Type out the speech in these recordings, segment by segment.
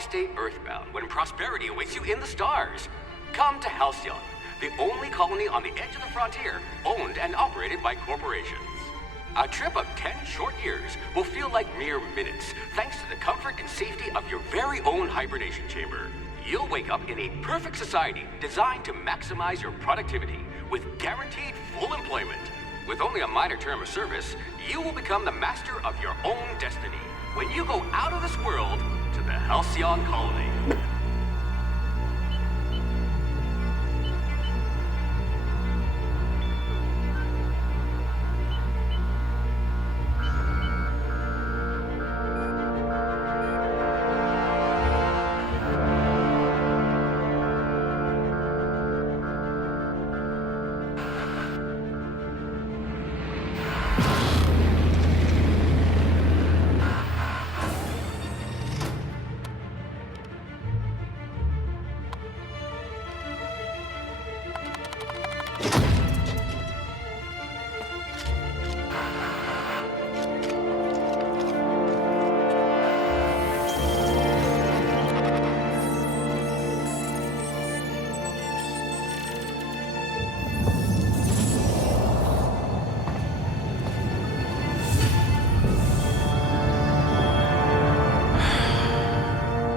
stay earthbound when prosperity awaits you in the stars? Come to Halcyon, the only colony on the edge of the frontier, owned and operated by corporations. A trip of 10 short years will feel like mere minutes, thanks to the comfort and safety of your very own hibernation chamber. You'll wake up in a perfect society designed to maximize your productivity with guaranteed full employment. With only a minor term of service, you will become the master of your own destiny when you go out of this world to the Halcyon colony.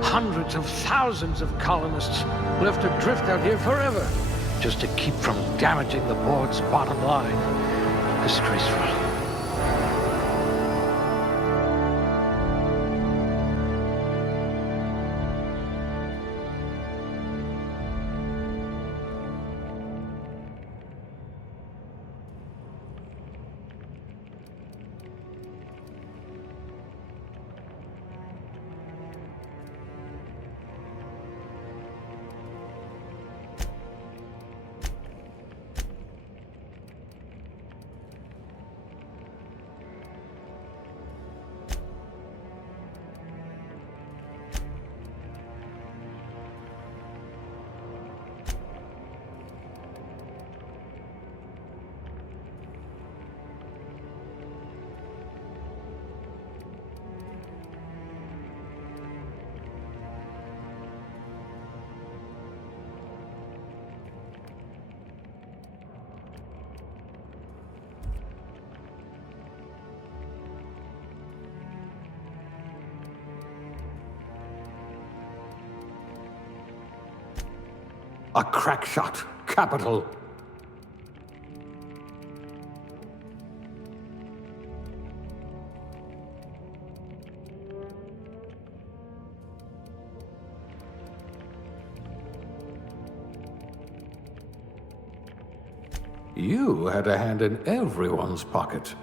Hundreds of thousands of colonists will have to drift out here forever just to keep from damaging the board's bottom line. Disgraceful. A crack shot. Capital. You had a hand in everyone's pocket.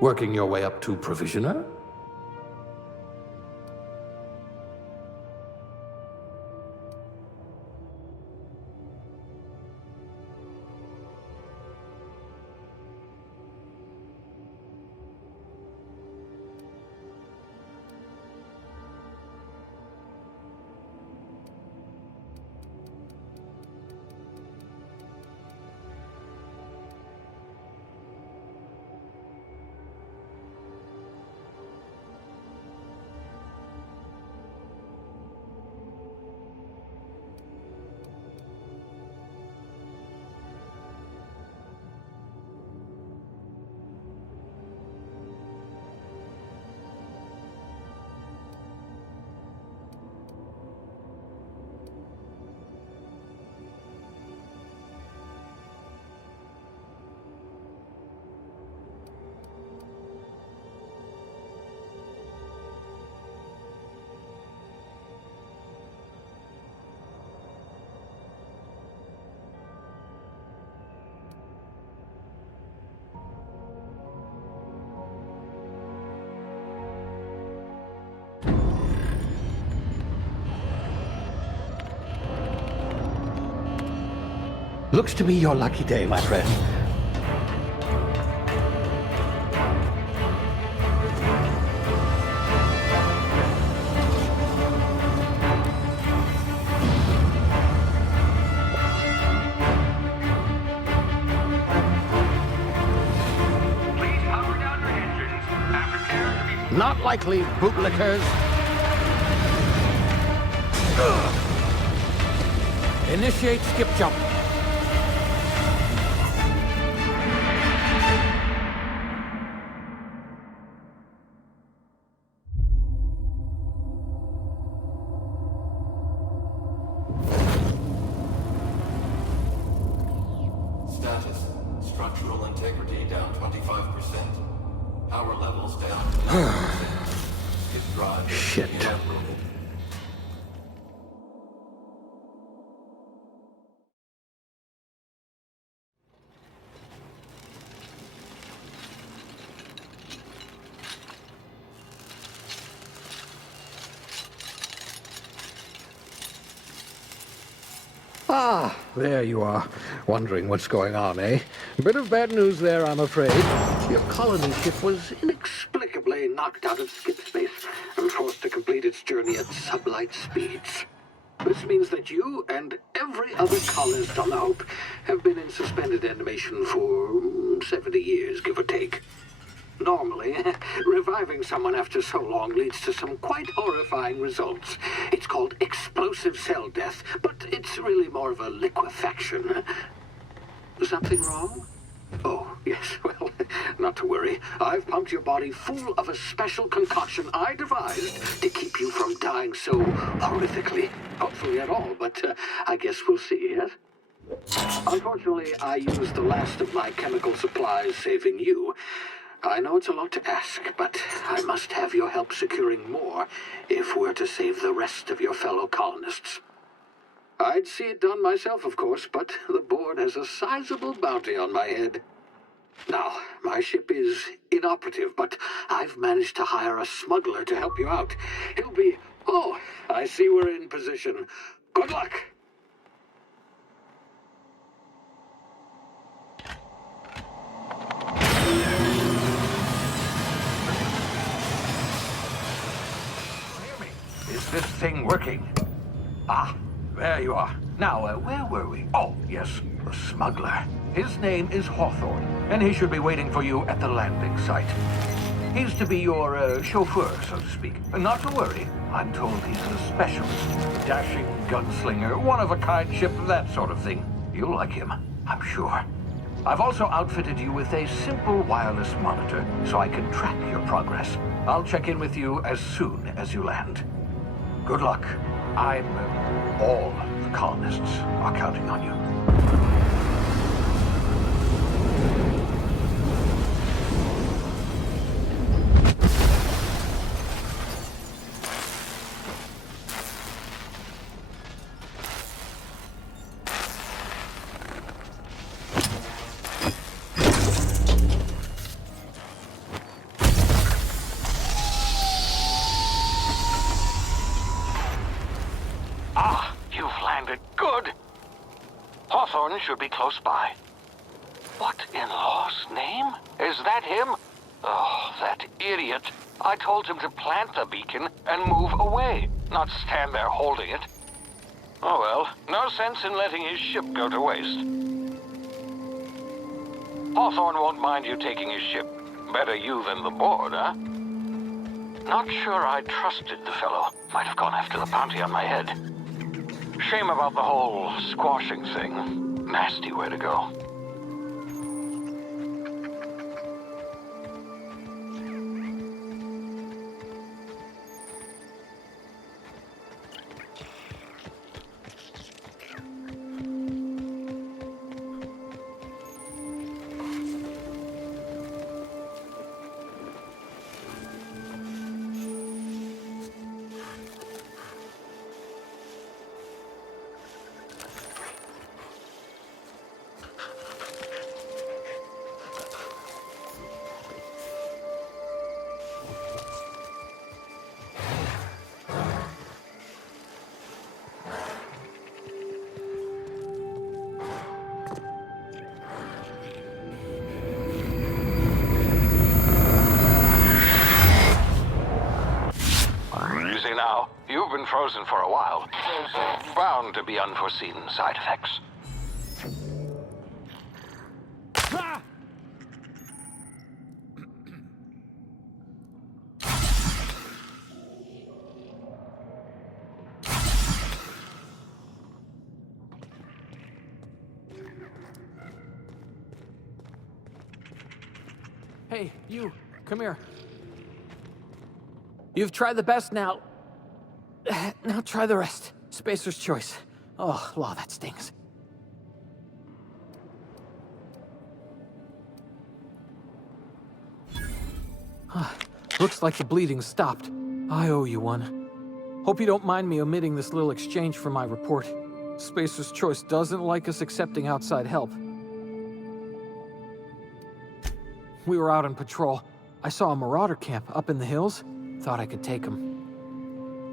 Working your way up to Provisioner? Looks to be your lucky day, my friend. Please power down your engines and prepare to be... Not likely, bootlickers. Initiate skip jump. Status. Structural integrity down 25%. Power levels down to 90%. His drive is Shit. inoperable. Ah, there you are. Wondering what's going on, eh? Bit of bad news there, I'm afraid. Your colony ship was inexplicably knocked out of skip space and forced to complete its journey at sublight speeds. This means that you and every other colonist on the Hope have been in suspended animation for 70 years, give or take. Normally, reviving someone after so long leads to some quite horrifying results. It's called explosive cell death, but it's really more of a liquefaction. Something wrong? Oh, yes, well, not to worry. I've pumped your body full of a special concoction I devised to keep you from dying so horrifically. Hopefully at all, but I guess we'll see, yes? Unfortunately, I used the last of my chemical supplies saving you. I know it's a lot to ask, but I must have your help securing more if we're to save the rest of your fellow colonists. I'd see it done myself, of course, but the board has a sizable bounty on my head. Now, my ship is inoperative, but I've managed to hire a smuggler to help you out. He'll be... Oh, I see we're in position. Good luck! Is this thing working? Ah, there you are. Now, where were we? Oh, yes, the smuggler. His name is Hawthorne, and he should be waiting for you at the landing site. He's to be your chauffeur, so to speak. Not to worry, I'm told he's a specialist. Dashing gunslinger, one-of-a-kind ship, that sort of thing. You'll like him, I'm sure. I've also outfitted you with a simple wireless monitor, so I can track your progress. I'll check in with you as soon as you land. Good luck. All the colonists are counting on you. Hawthorne should be close by. What in law's name? Is that him? Oh, that idiot. I told him to plant the beacon and move away, not stand there holding it. Oh well, no sense in letting his ship go to waste. Hawthorne won't mind you taking his ship. Better you than the board, huh? Not sure I trusted the fellow. Might have gone after the bounty on my head. Shame about the whole squashing thing. Nasty way to go. been frozen for a while. There's bound to be unforeseen side effects. Hey, you, come here. You've tried the best now. Now try the rest. Spacer's choice. Oh, law, that stings. Looks like the bleeding stopped. I owe you one. Hope you don't mind me omitting this little exchange from my report. Spacer's choice doesn't like us accepting outside help. We were out on patrol. I saw a marauder camp up in the hills. Thought I could take him.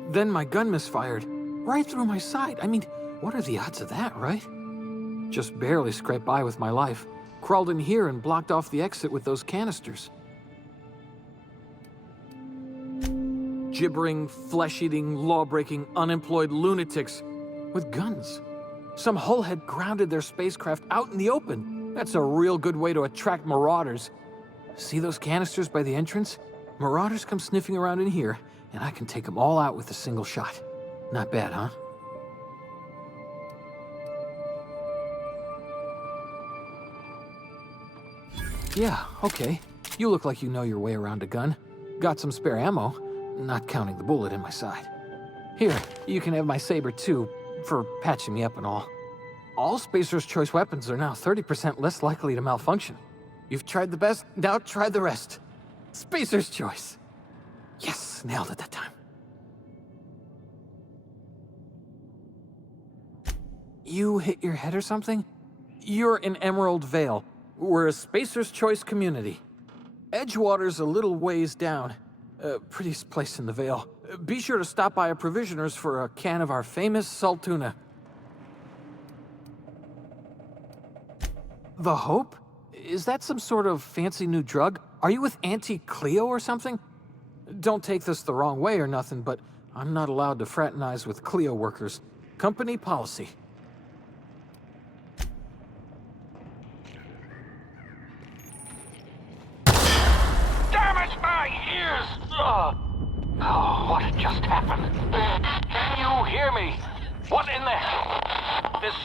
Then my gun misfired. Right through my side. I mean, what are the odds of that, right? Just barely scraped by with my life. Crawled in here and blocked off the exit with those canisters. Gibbering, flesh-eating, law-breaking, unemployed lunatics with guns. Some hull had grounded their spacecraft out in the open. That's a real good way to attract marauders. See those canisters by the entrance? Marauders come sniffing around in here, and I can take them all out with a single shot. Not bad, huh? Yeah, okay. You look like you know your way around a gun. Got some spare ammo, not counting the bullet in my side. Here, you can have my saber too, for patching me up and all. All Spacer's Choice weapons are now 30% less likely to malfunction. You've tried the best, now try the rest. Spacer's Choice. Yes, nailed it that time. You hit your head or something? You're in Emerald Vale. We're a Spacer's Choice community. Edgewater's a little ways down. Prettiest place in the Vale. Be sure to stop by a provisioner's for a can of our famous salt tuna. The Hope? Is that some sort of fancy new drug? Are you with Auntie Cleo or something? Don't take this the wrong way or nothing, but I'm not allowed to fraternize with Cleo workers. Company policy. Damn it, my ears! Oh, what just happened? Can you hear me? What in the hell? This...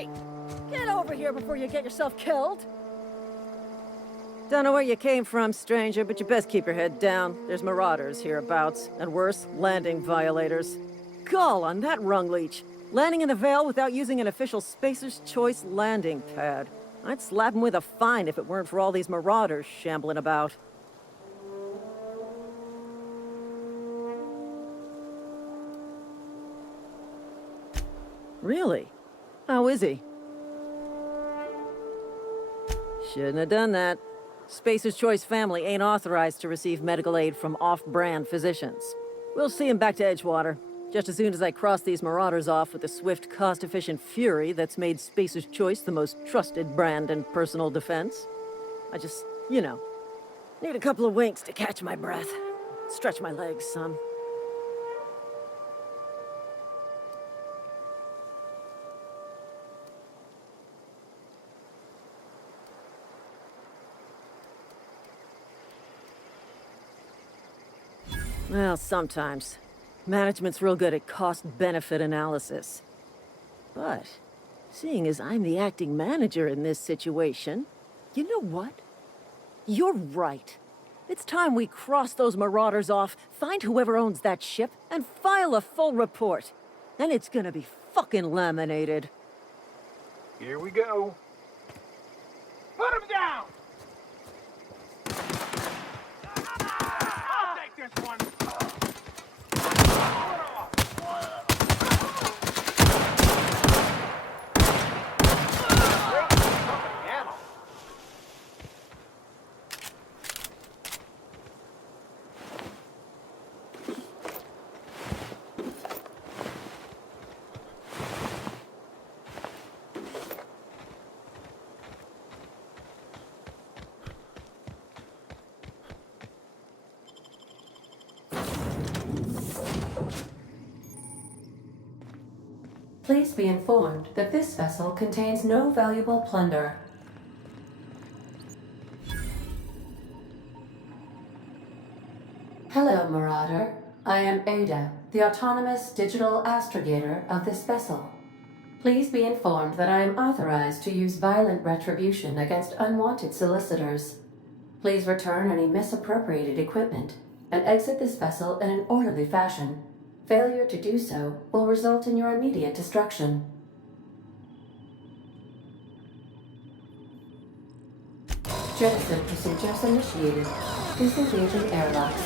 Hey! Get over here before you get yourself killed! Don't know where you came from, stranger, but you best keep your head down. There's marauders hereabouts, and worse, landing violators. Gall on that rung leech. Landing in the Vale without using an official Spacer's Choice landing pad. I'd slap him with a fine if it weren't for all these marauders shambling about. Really? How is he? Shouldn't have done that. Spacer's Choice family ain't authorized to receive medical aid from off-brand physicians. We'll see him back to Edgewater, just as soon as I cross these marauders off with the swift, cost-efficient fury that's made Spacer's Choice the most trusted brand in personal defense. I just, need a couple of winks to catch my breath. Stretch my legs, son. Well, sometimes. Management's real good at cost-benefit analysis. But, seeing as I'm the acting manager in this situation, you know what? You're right. It's time we cross those marauders off, find whoever owns that ship, and file a full report. Then it's gonna be fucking laminated. Here we go. Put him down! I'll take this one! Please be informed that this vessel contains no valuable plunder. Hello, Marauder. I am Ada, the autonomous digital astrogator of this vessel. Please be informed that I am authorized to use violent retribution against unwanted solicitors. Please return any misappropriated equipment and exit this vessel in an orderly fashion. Failure to do so will result in your immediate destruction. Jettison procedures initiated. Disengaging airlocks.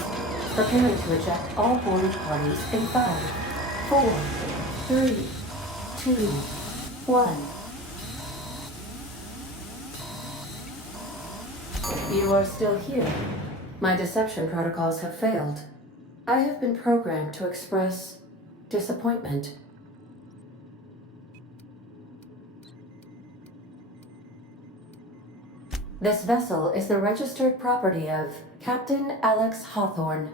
Preparing to eject all boarding parties in 5, 4, 3, 2, 1. You are still here. My deception protocols have failed. I have been programmed to express disappointment. This vessel is the registered property of Captain Alex Hawthorne.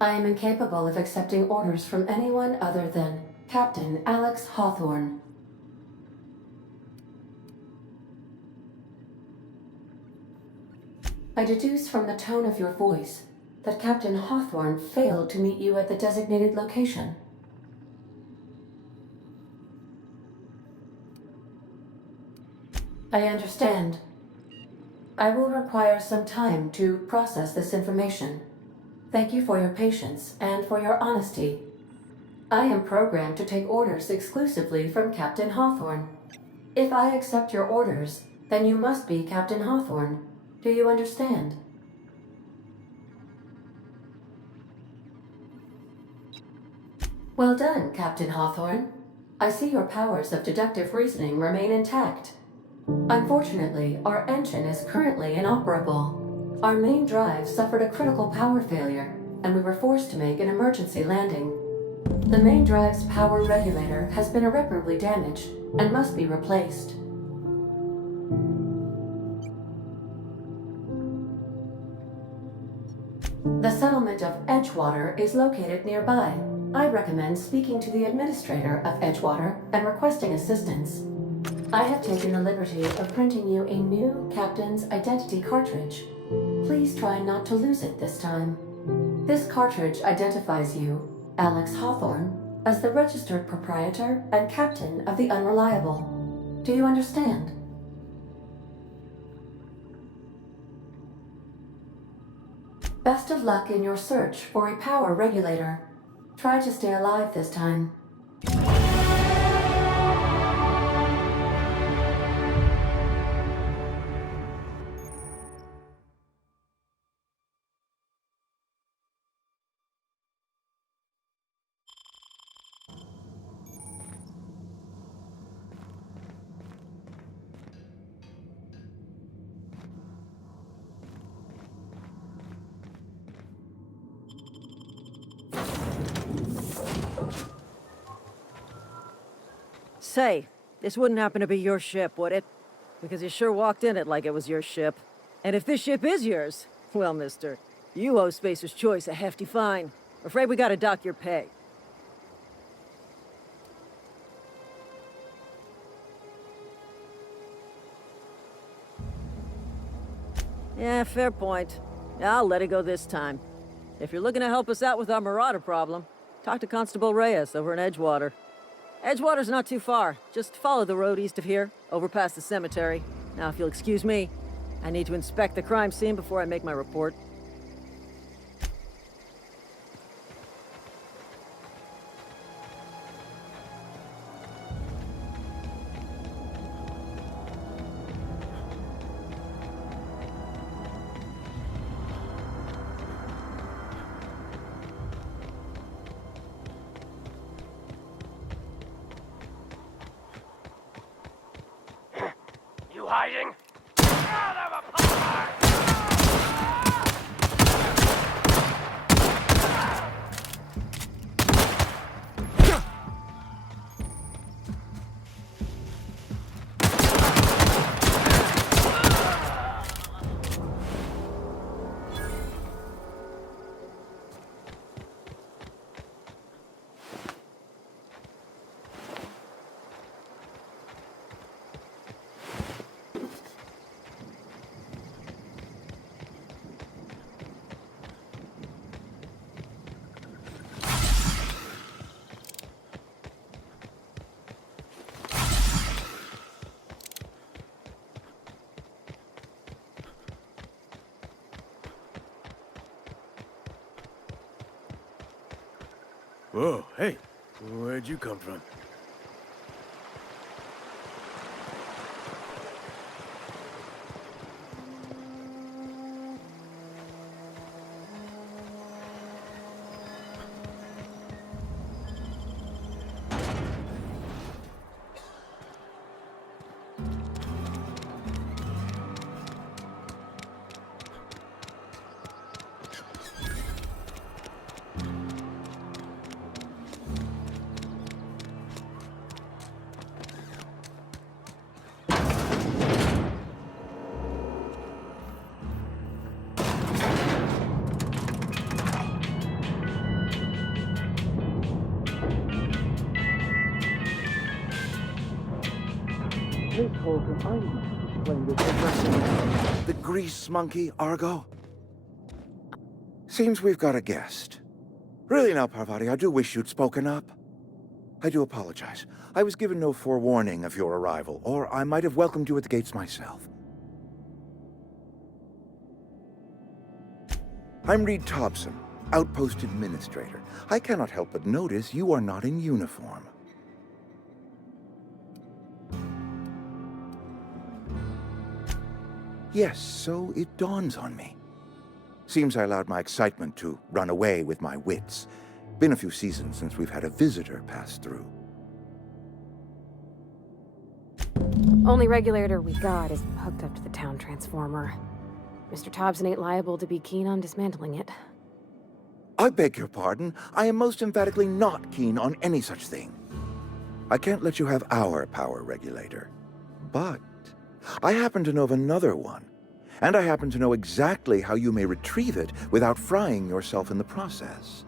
I am incapable of accepting orders from anyone other than Captain Alex Hawthorne. I deduce from the tone of your voice that Captain Hawthorne failed to meet you at the designated location. I understand. I will require some time to process this information. Thank you for your patience and for your honesty. I am programmed to take orders exclusively from Captain Hawthorne. If I accept your orders, then you must be Captain Hawthorne. Do you understand? Well done, Captain Hawthorne. I see your powers of deductive reasoning remain intact. Unfortunately, our engine is currently inoperable. Our main drive suffered a critical power failure, and we were forced to make an emergency landing. The main drive's power regulator has been irreparably damaged and must be replaced. The settlement of Edgewater is located nearby. I recommend speaking to the administrator of Edgewater and requesting assistance. I have taken the liberty of printing you a new captain's identity cartridge. Please try not to lose it this time. This cartridge identifies you, Alex Hawthorne, as the registered proprietor and captain of the Unreliable. Do you understand? Best of luck in your search for a power regulator. Try to stay alive this time. Say, this wouldn't happen to be your ship, would it? Because you sure walked in it like it was your ship. And if this ship is yours, well, mister, you owe Spacer's Choice a hefty fine. Afraid we gotta dock your pay. Yeah, fair point. I'll let it go this time. If you're looking to help us out with our marauder problem, talk to Constable Reyes over in Edgewater. Edgewater's not too far. Just follow the road east of here, over past the cemetery. Now, if you'll excuse me, I need to inspect the crime scene before I make my report. You hiding? Whoa, hey, where'd you come from? The grease monkey, Argo? Seems we've got a guest. Really now, Parvati, I do wish you'd spoken up. I do apologize. I was given no forewarning of your arrival, or I might have welcomed you at the gates myself. I'm Reed Thompson, Outpost Administrator. I cannot help but notice you are not in uniform. Yes, so it dawns on me. Seems I allowed my excitement to run away with my wits. Been a few seasons since we've had a visitor pass through. Only regulator we got is hooked up to the town transformer. Mr. Thompson ain't liable to be keen on dismantling it. I beg your pardon. I am most emphatically not keen on any such thing. I can't let you have our power regulator. But I happen to know of another one. And I happen to know exactly how you may retrieve it without frying yourself in the process.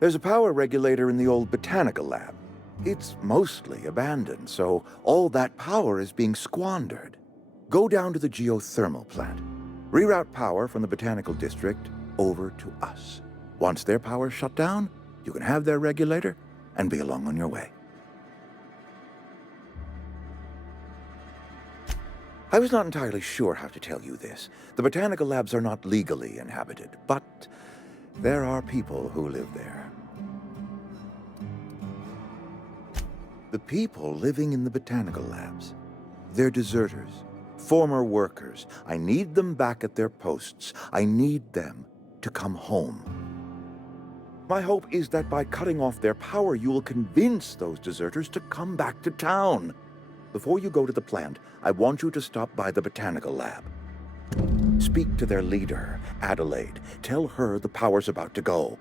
There's a power regulator in the old botanical lab. It's mostly abandoned, so all that power is being squandered. Go down to the geothermal plant. Reroute power from the botanical district over to us. Once their power's shut down, you can have their regulator and be along on your way. I was not entirely sure how to tell you this. The botanical labs are not legally inhabited, but there are people who live there. The people living in the botanical labs, they're deserters, former workers. I need them back at their posts. I need them to come home. My hope is that by cutting off their power, you will convince those deserters to come back to town. Before you go to the plant, I want you to stop by the botanical lab. Speak to their leader, Adelaide. Tell her the power's about to go,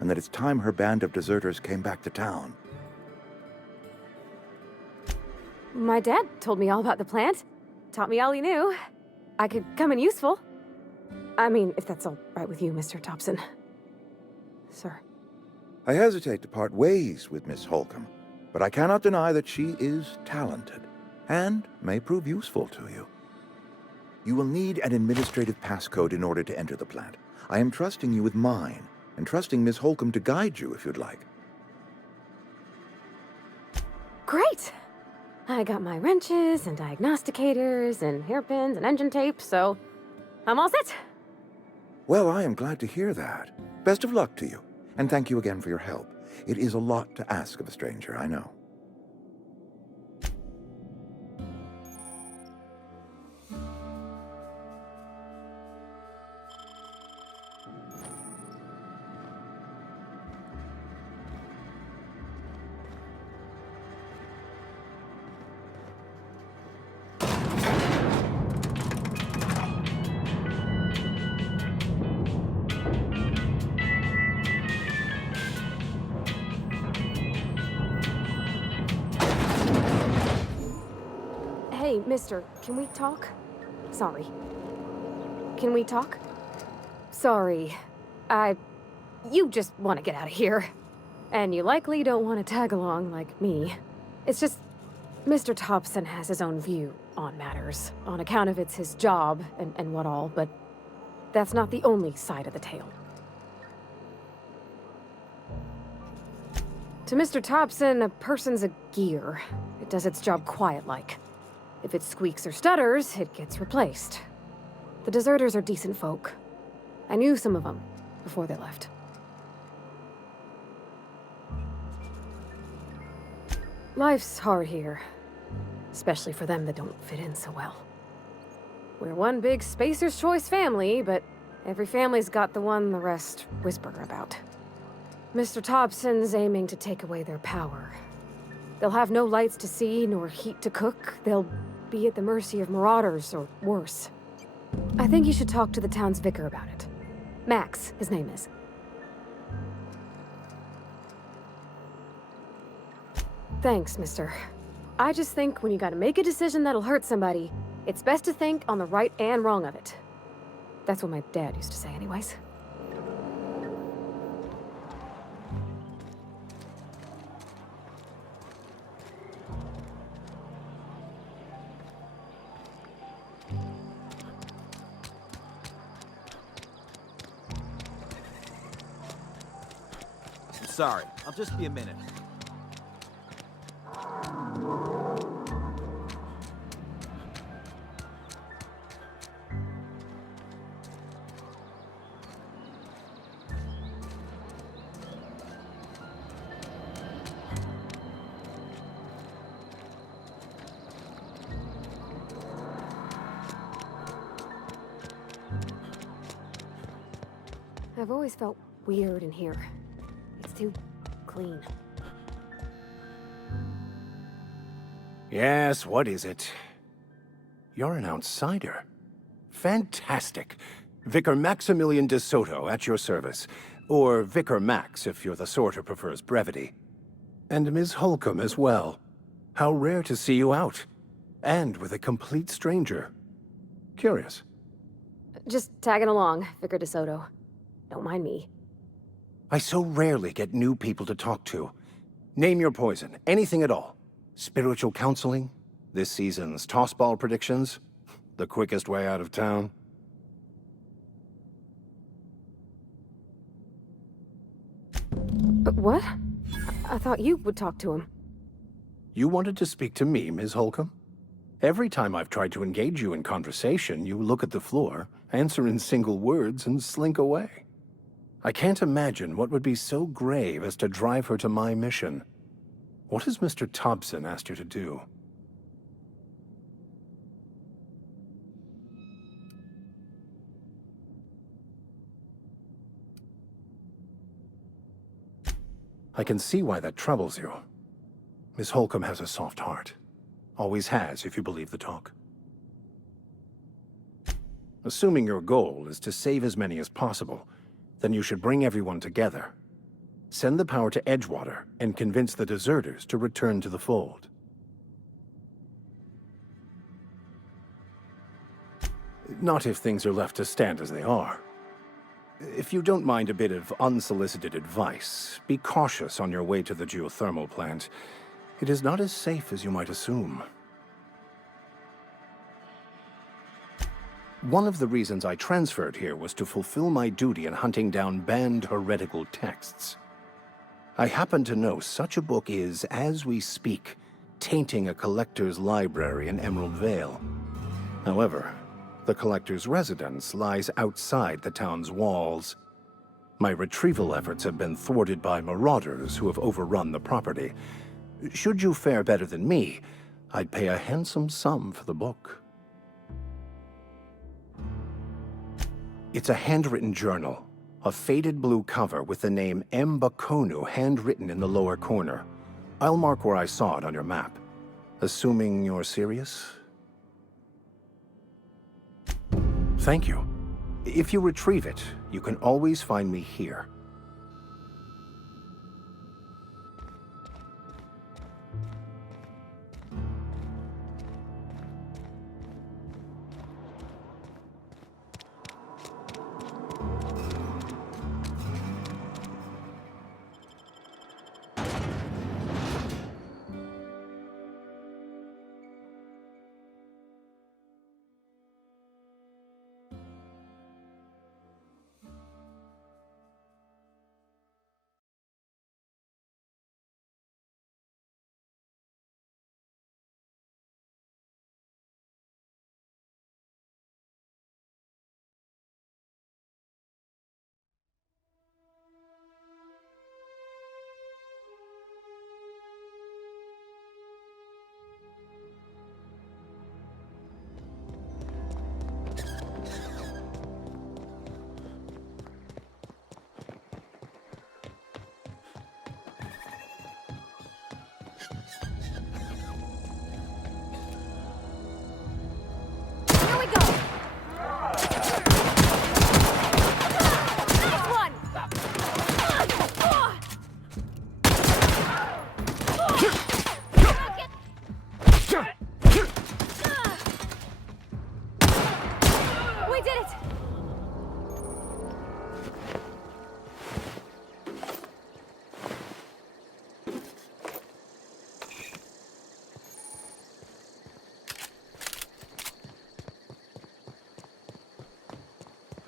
and that it's time her band of deserters came back to town. My dad told me all about the plant. Taught me all he knew. I could come in useful. I mean, if that's all right with you, Mr. Thompson. Sir. I hesitate to part ways with Miss Holcomb, but I cannot deny that she is talented and may prove useful to you. You will need an administrative passcode in order to enter the plant. I am trusting you with mine, and trusting Miss Holcomb to guide you if you'd like. Great! I got my wrenches and diagnosticators and hairpins and engine tape, so I'm all set. Well, I am glad to hear that. Best of luck to you, and thank you again for your help. It is a lot to ask of a stranger, I know. Hey, mister, can we talk? Sorry. Can we talk? Sorry. You just want to get out of here. And you likely don't want to tag along like me. It's just, Mr. Thompson has his own view on matters, on account of it's his job and what all, but that's not the only side of the tale. To Mr. Thompson, a person's a gear. It does its job quiet-like. If it squeaks or stutters, it gets replaced. The deserters are decent folk. I knew some of them before they left. Life's hard here, especially for them that don't fit in so well. We're one big Spacer's Choice family, but every family's got the one the rest whisper about. Mr. Thompson's aiming to take away their power. They'll have no lights to see, nor heat to cook. They'll be at the mercy of marauders, or worse. I think you should talk to the town's vicar about it. Max, his name is. Thanks, mister. I just think when you gotta make a decision that'll hurt somebody, it's best to think on the right and wrong of it. That's what my dad used to say anyways. Sorry, I'll just be a minute. I've always felt weird in here. It's too clean. Yes, what is it? You're an outsider. Fantastic. Vicar Maximilian de Soto at your service. Or Vicar Max, if you're the sort who prefers brevity. And Ms. Holcomb as well. How rare to see you out. And with a complete stranger. Curious. Just tagging along, Vicar DeSoto. Don't mind me. I so rarely get new people to talk to. Name your poison, anything at all. Spiritual counseling? This season's tossball predictions? The quickest way out of town? But what? I thought you would talk to him. You wanted to speak to me, Ms. Holcomb? Every time I've tried to engage you in conversation, you look at the floor, answer in single words, and slink away. I can't imagine what would be so grave as to drive her to my mission. What has Mr. Thompson asked you to do? I can see why that troubles you. Miss Holcomb has a soft heart. Always has, if you believe the talk. Assuming your goal is to save as many as possible, then you should bring everyone together. Send the power to Edgewater and convince the deserters to return to the fold. Not if things are left to stand as they are. If you don't mind a bit of unsolicited advice, be cautious on your way to the geothermal plant. It is not as safe as you might assume. One of the reasons I transferred here was to fulfill my duty in hunting down banned heretical texts. I happen to know such a book is, as we speak, tainting a collector's library in Emerald Vale. However, the collector's residence lies outside the town's walls. My retrieval efforts have been thwarted by marauders who have overrun the property. Should you fare better than me, I'd pay a handsome sum for the book. It's a handwritten journal, a faded blue cover with the name M. Bakonu handwritten in the lower corner. I'll mark where I saw it on your map. Assuming you're serious? Thank you. If you retrieve it, you can always find me here.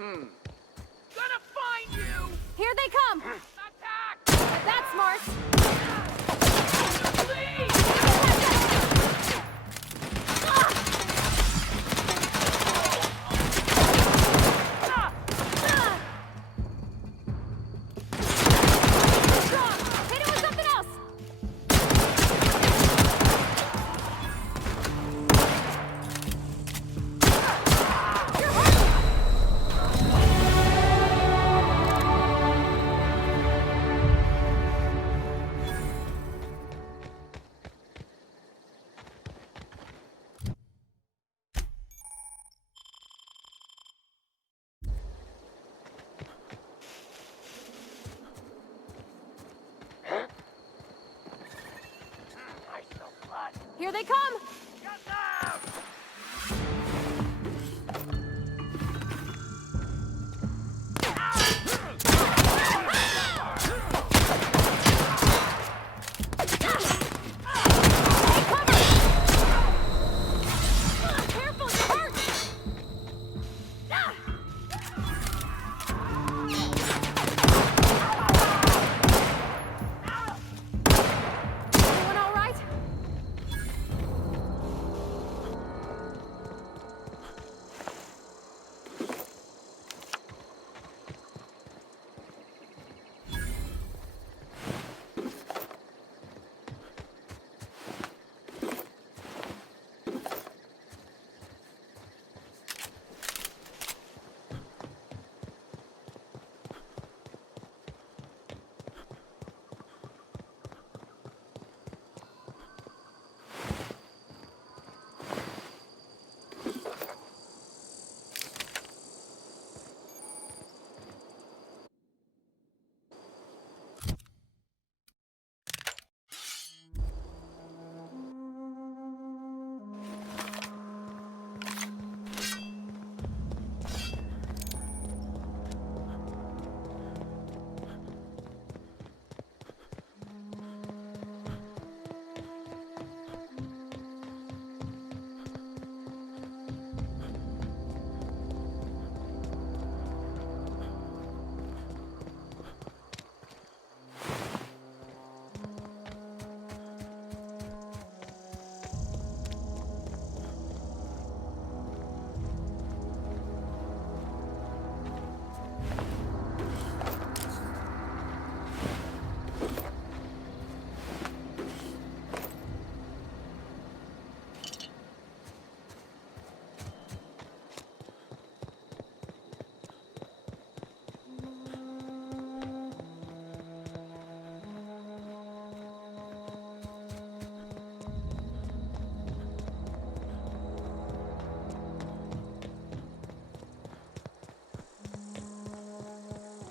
Gonna find you! Here they come! Attack! That's smart! Hit it with something else! Here they come!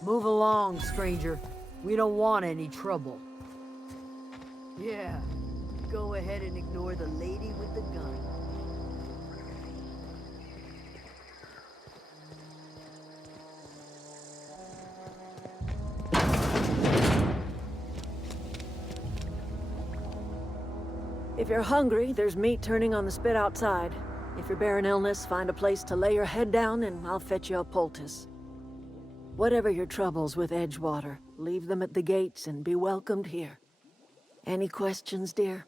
Move along, stranger. We don't want any trouble. Yeah, go ahead and ignore the lady with the gun. If you're hungry, there's meat turning on the spit outside. If you're bearing illness, find a place to lay your head down and I'll fetch you a poultice. Whatever your troubles with Edgewater, leave them at the gates and be welcomed here. Any questions, dear?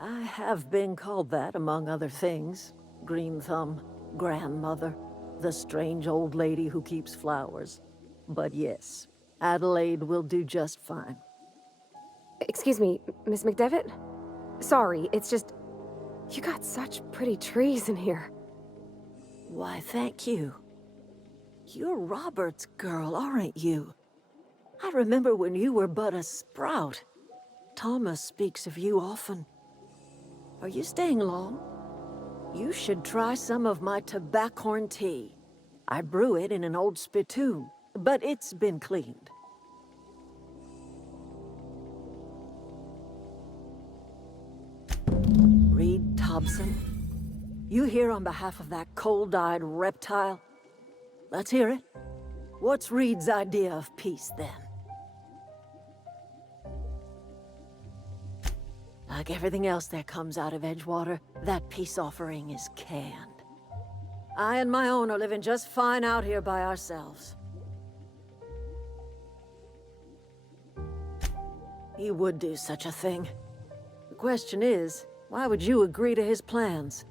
I have been called that, among other things. Green Thumb, grandmother, the strange old lady who keeps flowers. But yes, Adelaide will do just fine. Excuse me, Miss McDevitt? Sorry, it's just... You got such pretty trees in here. Why, thank you. You're Robert's girl, aren't you? I remember when you were but a sprout. Thomas speaks of you often. Are you staying long? You should try some of my tobaccorn tea. I brew it in an old spittoon, but it's been cleaned. Reed Thompson? You here on behalf of that cold-eyed reptile? Let's hear it. What's Reed's idea of peace, then? Like everything else that comes out of Edgewater, that peace offering is canned. I and my own are living just fine out here by ourselves. He would do such a thing. The question is, why would you agree to his plans?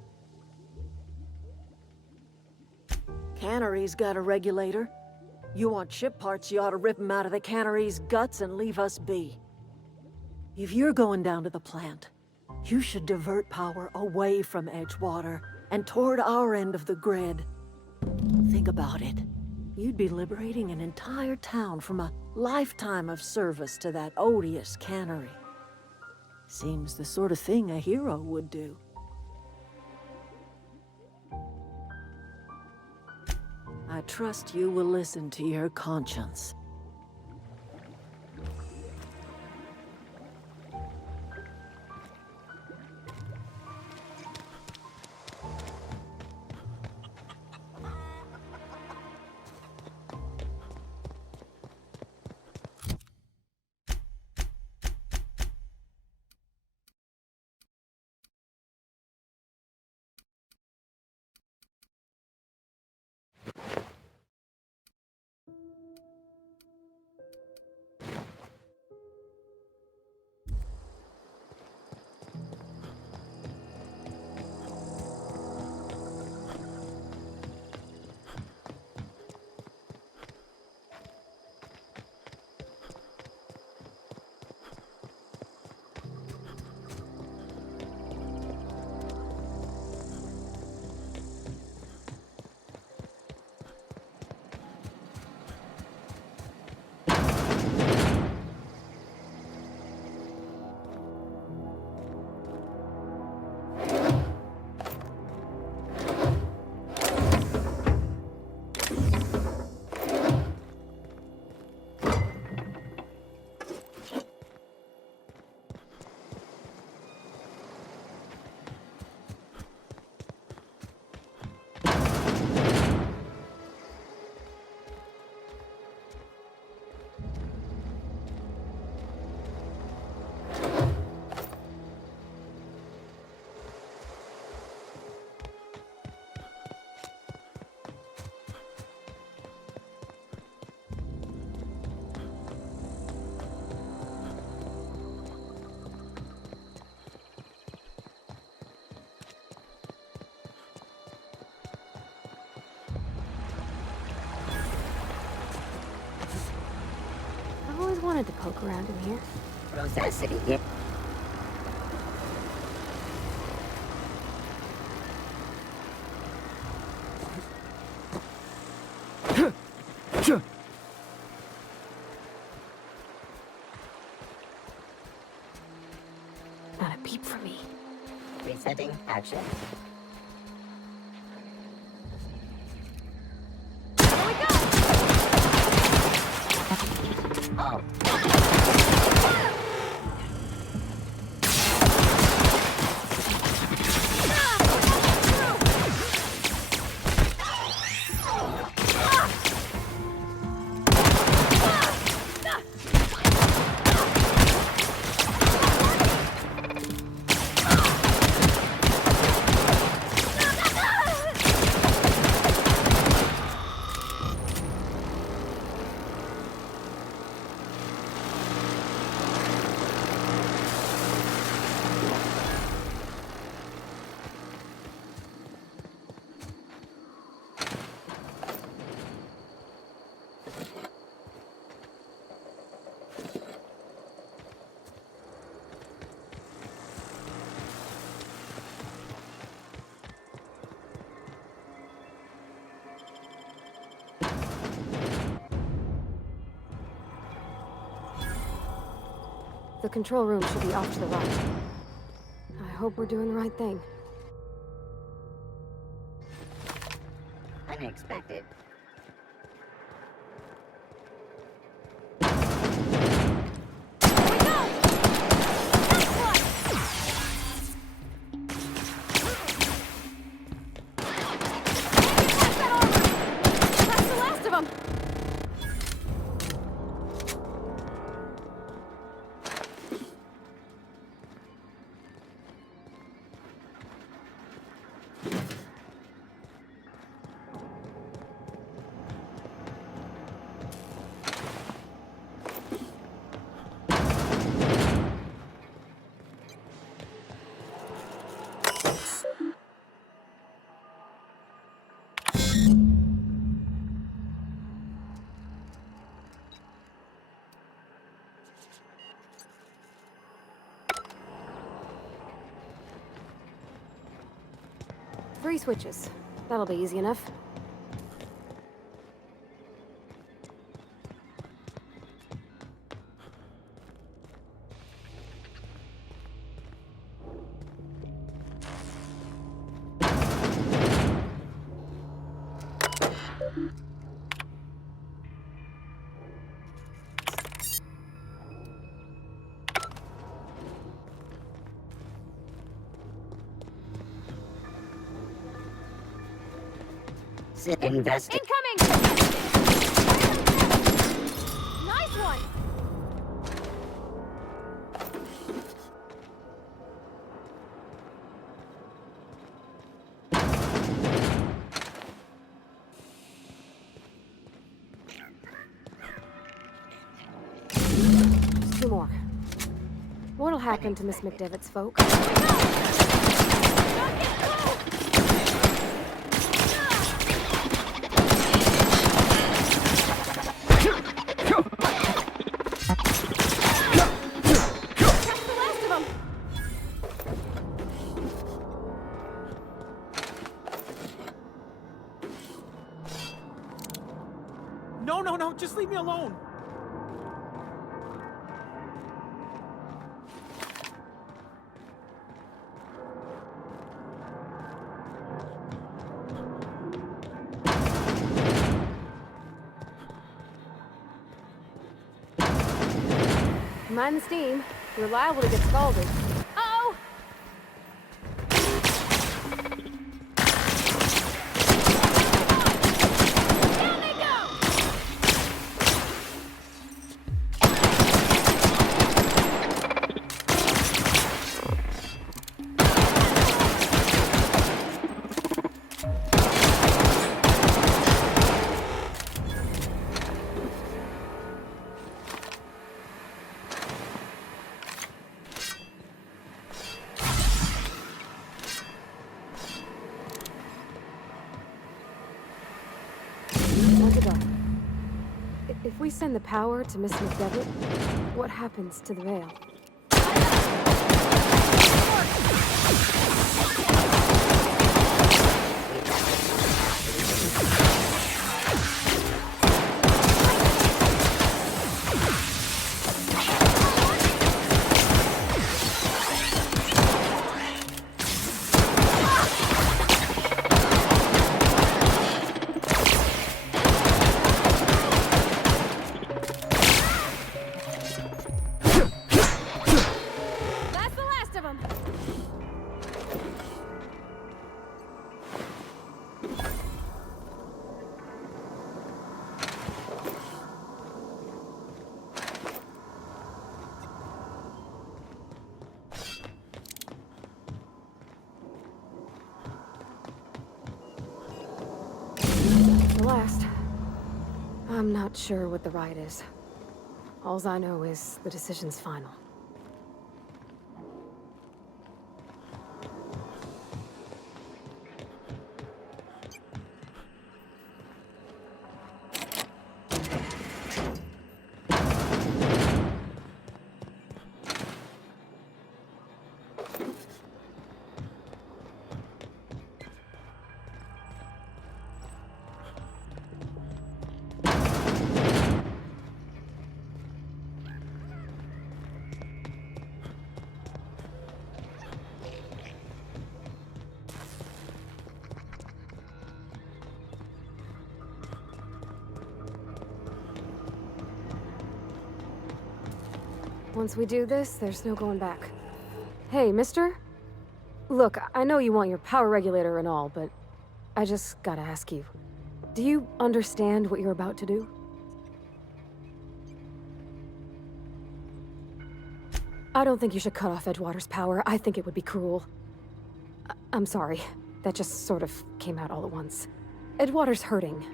Cannery's got a regulator. You want ship parts, you ought to rip them out of the cannery's guts and leave us be. If you're going down to the plant, you should divert power away from Edgewater and toward our end of the grid. Think about it. You'd be liberating an entire town from a lifetime of service to that odious cannery. Seems the sort of thing a hero would do. I trust you will listen to your conscience. I've always wanted to poke around in here. Rosetta City, yeah. Not a peep for me. Resetting action. The control room should be off to the right. I hope we're doing the right thing. Unexpected. That's the last of them! 3 switches. That'll be easy enough. Investing. Incoming! Nice one! Just 2 more. What'll happen to Miss McDevitt's folk? No, just leave me alone. Mind the steam. You're liable to get scalded. Uh-oh! Down they go! If we send the power to Miss McDevitt, what happens to the Veil? Last. I'm not sure what the right is. Alls I know is the decision's final. Once we do this, there's no going back. Hey, mister? Look, I know you want your power regulator and all, but I just gotta ask you. Do you understand what you're about to do? I don't think you should cut off Edgewater's power. I think it would be cruel. I'm sorry. That just sort of came out all at once. Edgewater's hurting.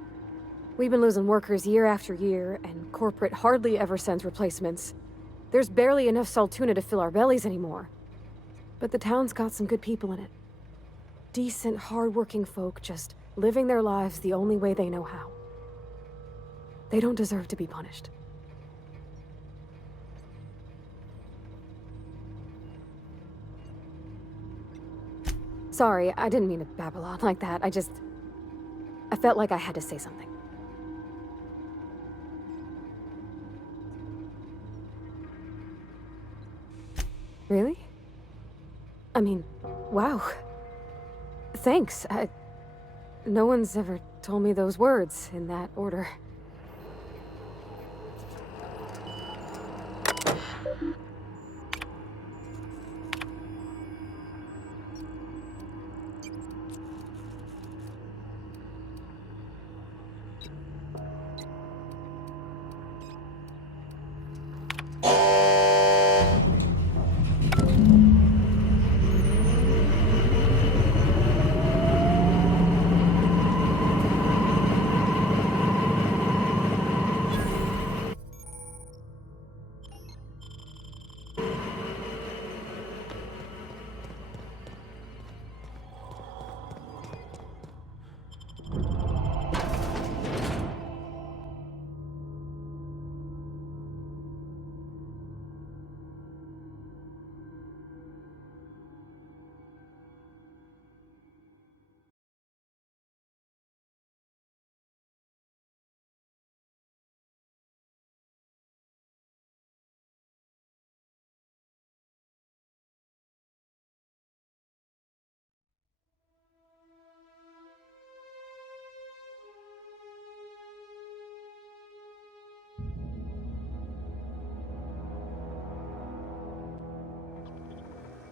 We've been losing workers year after year, and corporate hardly ever sends replacements. There's barely enough Saltuna to fill our bellies anymore. But the town's got some good people in it. Decent, hard-working folk just living their lives the only way they know how. They don't deserve to be punished. Sorry, I didn't mean to babble on like that. I felt like I had to say something. Really? I mean, wow. Thanks. No one's ever told me those words in that order.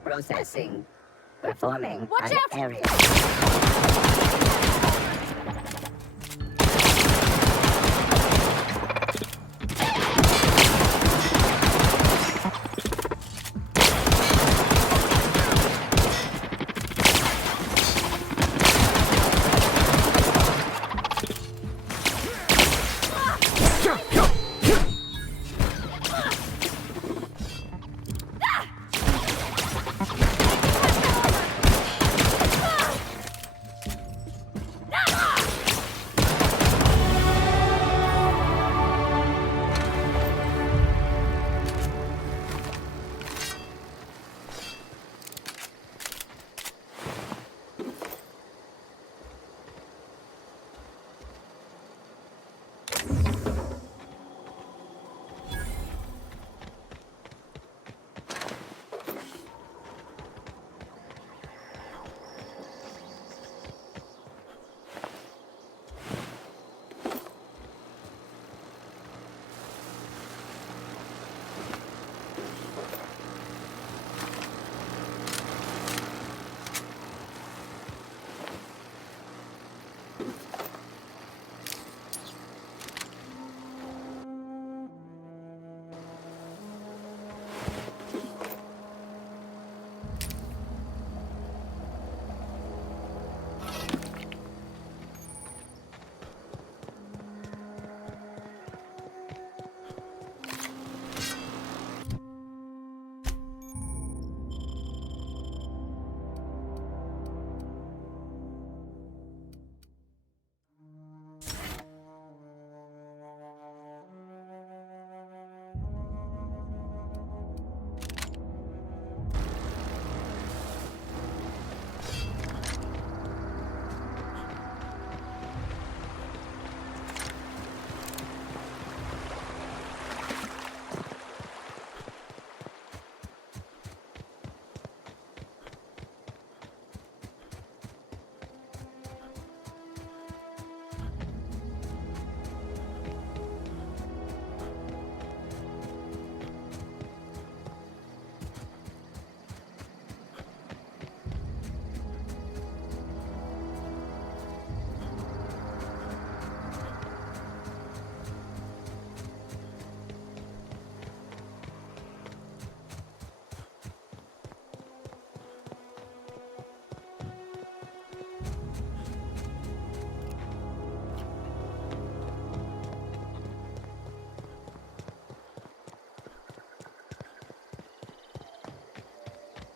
Processing. Performing Watch an out! area.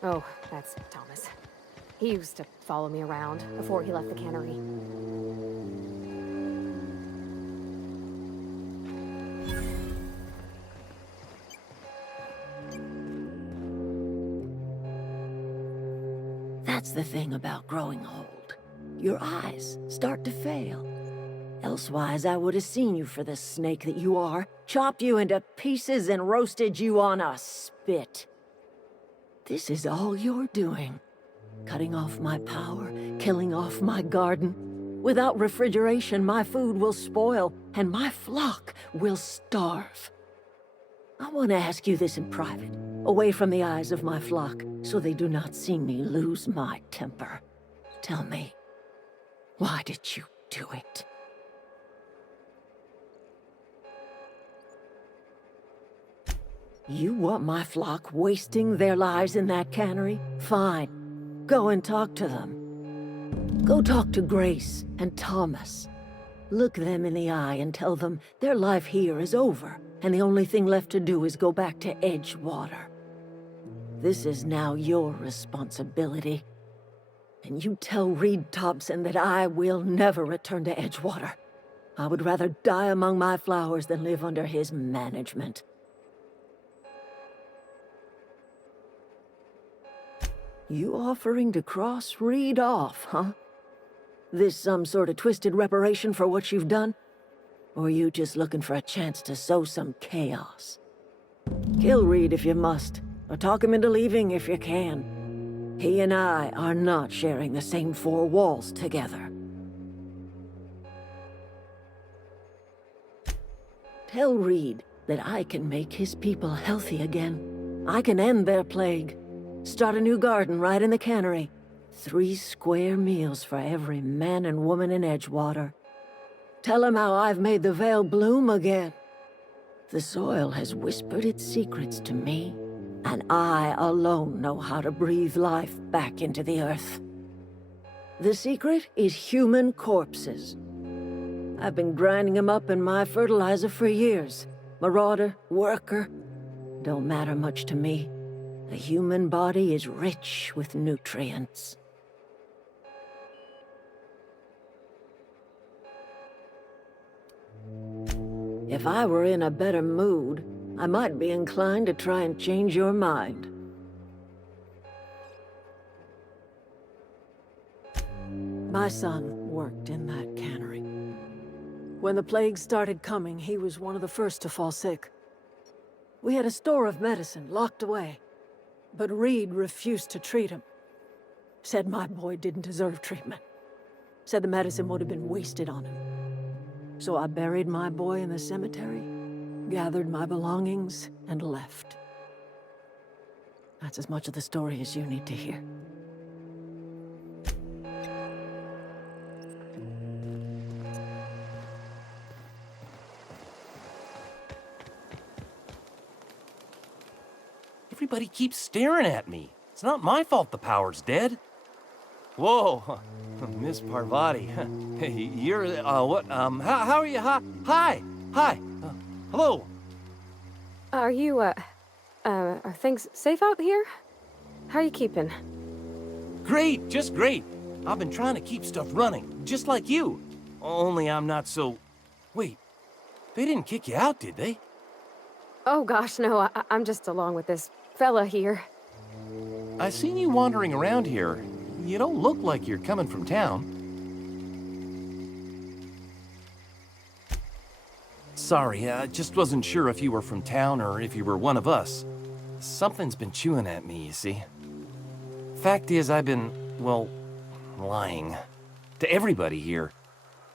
Oh, that's Thomas. He used to follow me around before he left the cannery. That's the thing about growing old. Your eyes start to fail. Elsewise, I would have seen you for the snake that you are, chopped you into pieces and roasted you on a spit. This is all you're doing. Cutting off my power, killing off my garden. Without refrigeration, my food will spoil, and my flock will starve. I want to ask you this in private, away from the eyes of my flock, so they do not see me lose my temper. Tell me, why did you do it? You want my flock wasting their lives in that cannery? Fine. Go and talk to them. Go talk to Grace and Thomas. Look them in the eye and tell them their life here is over, and the only thing left to do is go back to Edgewater. This is now your responsibility. And you tell Reed Thompson that I will never return to Edgewater. I would rather die among my flowers than live under his management. You offering to cross Reed off, huh? This some sort of twisted reparation for what you've done? Or you just looking for a chance to sow some chaos? Kill Reed if you must, or talk him into leaving if you can. He and I are not sharing the same four walls together. Tell Reed that I can make his people healthy again. I can end their plague. Start a new garden right in the cannery. 3 square meals for every man and woman in Edgewater. Tell him how I've made the Vale bloom again. The soil has whispered its secrets to me, and I alone know how to breathe life back into the earth. The secret is human corpses. I've been grinding them up in my fertilizer for years. Marauder, worker, don't matter much to me. The human body is rich with nutrients. If I were in a better mood, I might be inclined to try and change your mind. My son worked in that cannery. When the plague started coming, he was one of the first to fall sick. We had a store of medicine locked away. But Reed refused to treat him. Said my boy didn't deserve treatment. Said the medicine would have been wasted on him. So I buried my boy in the cemetery, gathered my belongings, and left. That's as much of the story as you need to hear. Everybody keeps staring at me. It's not my fault the power's dead. Whoa, Miss Parvati. Hey, you're, what, how are you? Hi, hello. Are you, are things safe out here? How are you keeping? Great, just great. I've been trying to keep stuff running, just like you. Only I'm not so... Wait, they didn't kick you out, did they? Oh gosh, no, I'm just along with this fella here. I seen you wandering around here. You don't look like you're coming from town. Sorry, I just wasn't sure if you were from town or if you were one of us. Something's been chewing at me, you see. Fact is, I've been, well, lying. To everybody here.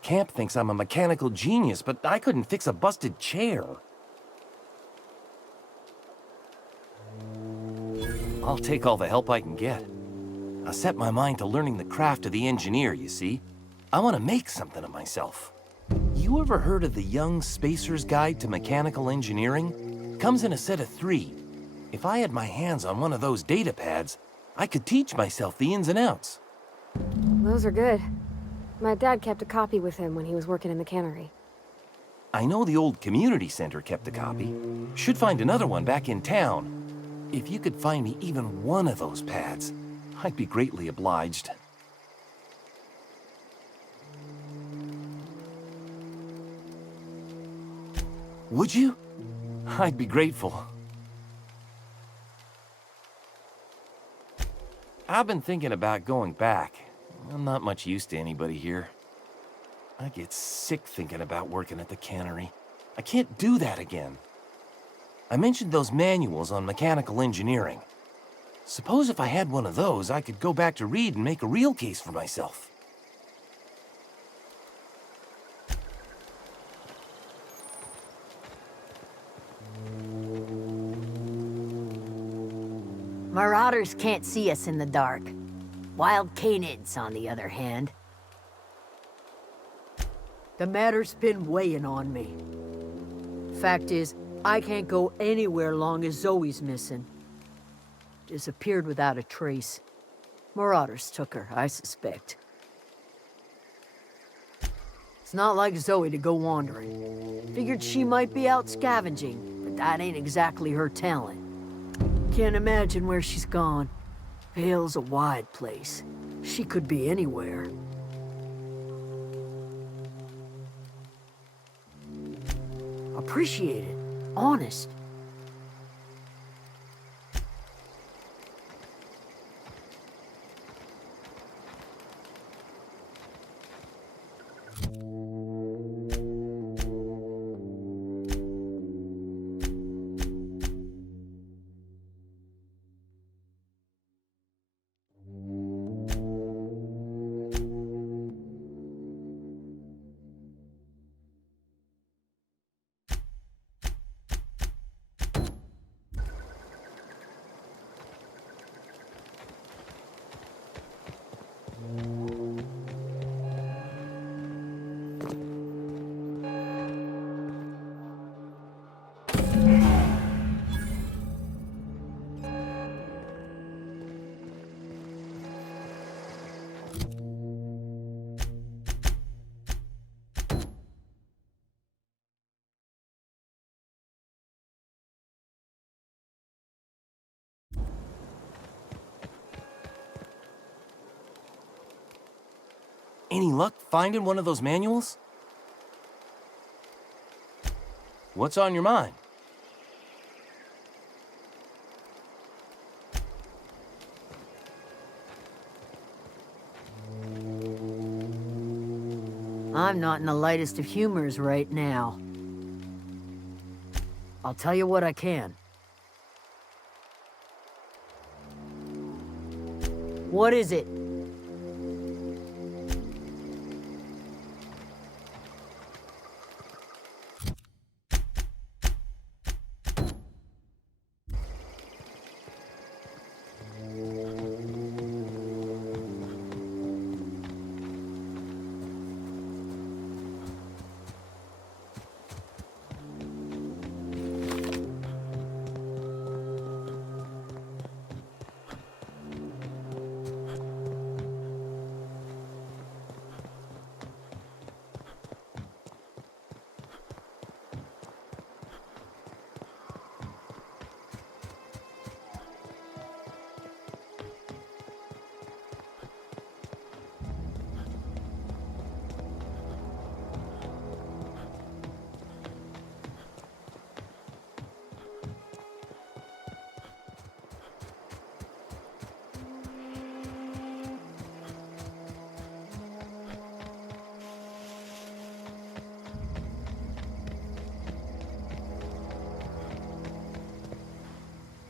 Camp thinks I'm a mechanical genius, but I couldn't fix a busted chair. I'll take all the help I can get. I set my mind to learning the craft of the engineer, you see. I want to make something of myself. You ever heard of the Young Spacer's Guide to Mechanical Engineering? Comes in a set of 3. If I had my hands on one of those data pads, I could teach myself the ins and outs. Those are good. My dad kept a copy with him when he was working in the cannery. I know the old community center kept a copy. Should find another one back in town. If you could find me even one of those pads, I'd be greatly obliged. Would you? I'd be grateful. I've been thinking about going back. I'm not much use to anybody here. I get sick thinking about working at the cannery. I can't do that again. I mentioned those manuals on mechanical engineering. Suppose if I had one of those, I could go back to Reed and make a real case for myself. Marauders can't see us in the dark. Wild canids, on the other hand. The matter's been weighing on me. Fact is, I can't go anywhere long as Zoe's missing. Disappeared without a trace. Marauders took her, I suspect. It's not like Zoe to go wandering. Figured she might be out scavenging, but that ain't exactly her talent. Can't imagine where she's gone. Vale's a wide place. She could be anywhere. Appreciate it. Honest. Any luck finding one of those manuals? What's on your mind? I'm not in the lightest of humors right now. I'll tell you what I can. What is it?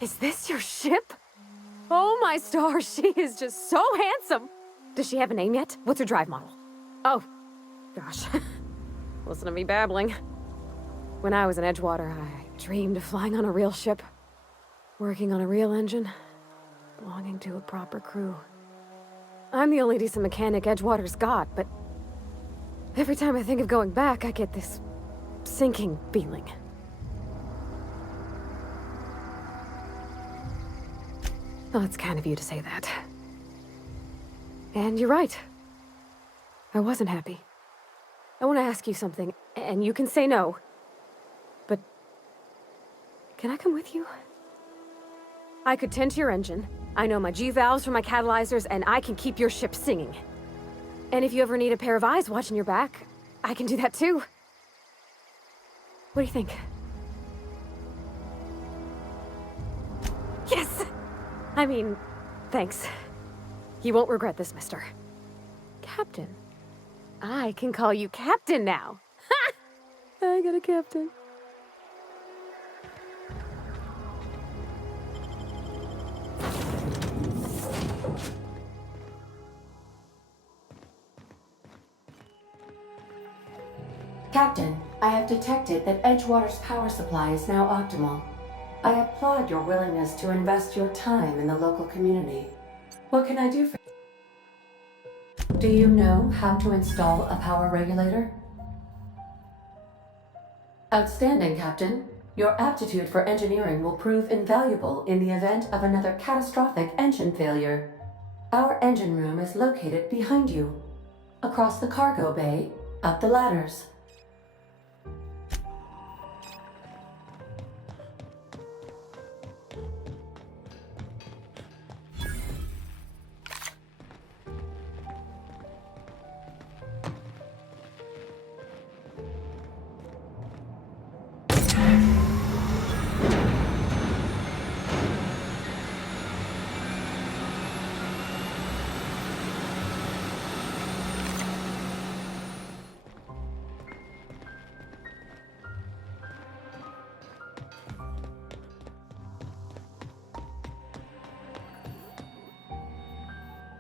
Is this your ship? Oh my stars, she is just so handsome. Does she have a name yet? What's her drive model? Oh, gosh. Listen to me babbling. When I was in Edgewater, I dreamed of flying on a real ship, working on a real engine, belonging to a proper crew. I'm the only decent mechanic Edgewater's got, but every time I think of going back, I get this sinking feeling. Well, it's kind of you to say that. And you're right. I wasn't happy. I want to ask you something, and you can say no. But can I come with you? I could tend to your engine. I know my G-valves for my catalyzers, and I can keep your ship singing. And if you ever need a pair of eyes watching your back, I can do that too. What do you think? Yes! I mean, thanks. You won't regret this, mister. Captain. I can call you Captain now. Ha! I got a captain. Captain, I have detected that Edgewater's power supply is now optimal. I applaud your willingness to invest your time in the local community. What can I do for you? Do you know how to install a power regulator? Outstanding, Captain. Your aptitude for engineering will prove invaluable in the event of another catastrophic engine failure. Our engine room is located behind you. Across the cargo bay, up the ladders.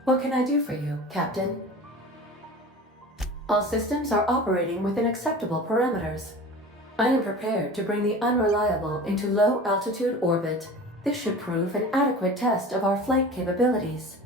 What can I do for you, Captain? All systems are operating within acceptable parameters. I am prepared to bring the unreliable into low-altitude orbit. This should prove an adequate test of our flight capabilities.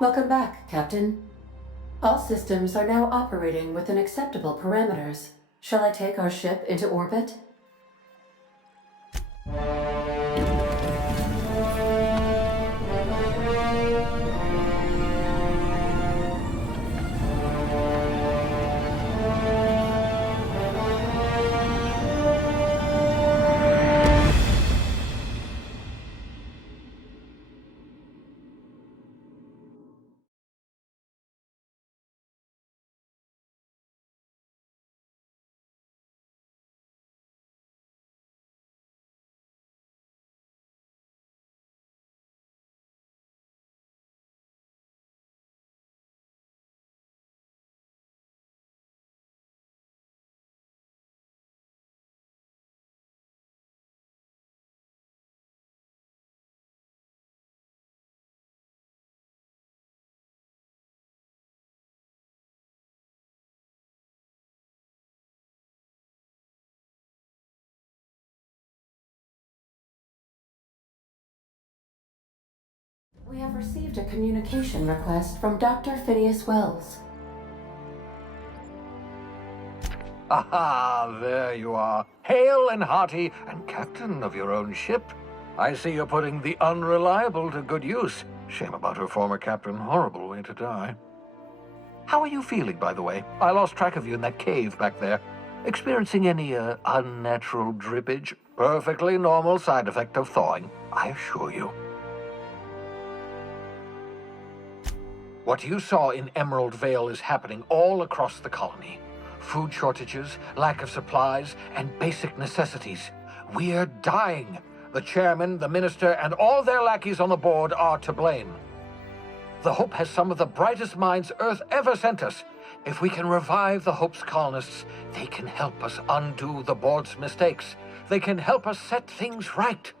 Welcome back, Captain. All systems are now operating within acceptable parameters. Shall I take our ship into orbit? We have received a communication request from Dr. Phineas Wells. Aha, there you are. Hale and hearty, and captain of your own ship. I see you're putting the unreliable to good use. Shame about her former captain. Horrible way to die. How are you feeling, by the way? I lost track of you in that cave back there. Experiencing any, unnatural drippage? Perfectly normal side effect of thawing, I assure you. What you saw in Emerald Vale is happening all across the colony. Food shortages, lack of supplies, and basic necessities. We're dying. The chairman, the minister, and all their lackeys on the board are to blame. The Hope has some of the brightest minds Earth ever sent us. If we can revive the Hope's colonists, they can help us undo the board's mistakes. They can help us set things right.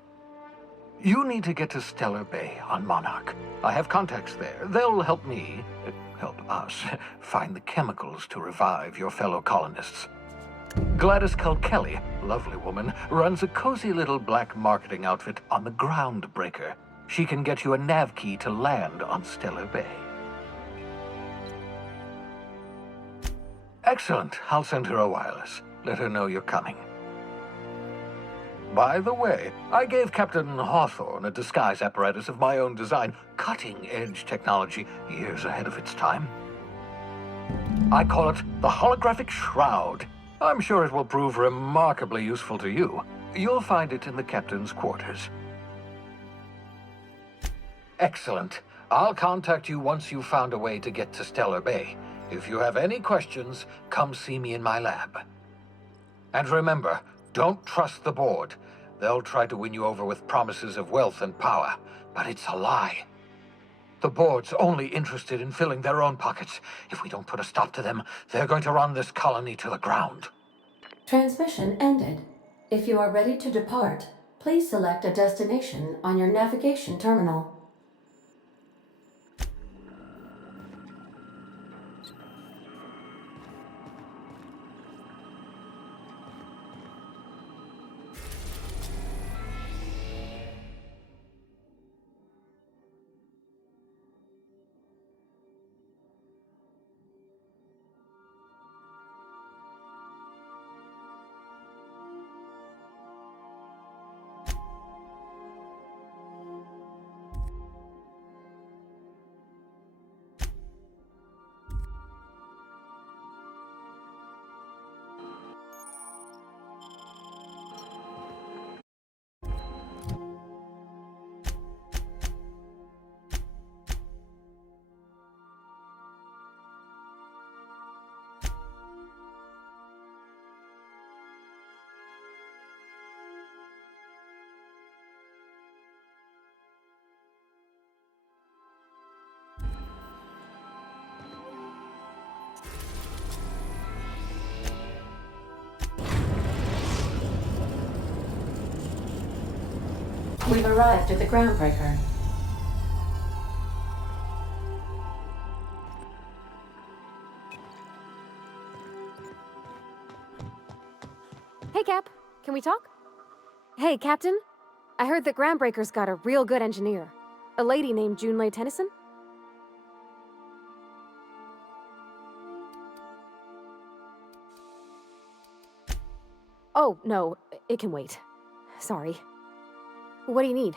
You need to get to Stellar Bay on Monarch. I have contacts there. They'll help me. help us find the chemicals to revive your fellow colonists. Gladys Kelly, lovely woman, runs a cozy little black marketing outfit on the Groundbreaker. She can get you a nav key to land on Stellar Bay. Excellent. I'll send her a wireless. Let her know you're coming. By the way, I gave Captain Hawthorne a disguise apparatus of my own design, cutting-edge technology, years ahead of its time. I call it the Holographic Shroud. I'm sure it will prove remarkably useful to you. You'll find it in the captain's quarters. Excellent. I'll contact you once you've found a way to get to Stellar Bay. If you have any questions, come see me in my lab. And remember, don't trust the board. They'll try to win you over with promises of wealth and power, but it's a lie. The board's only interested in filling their own pockets. If we don't put a stop to them, they're going to run this colony to the ground. Transmission ended. If you are ready to depart, please select a destination on your navigation terminal. We've arrived at the Groundbreaker. Hey, Cap. Can we talk? Hey, Captain. I heard that Groundbreaker's got a real good engineer. A lady named Junlei Tennyson? Oh, no. It can wait. Sorry. What do you need?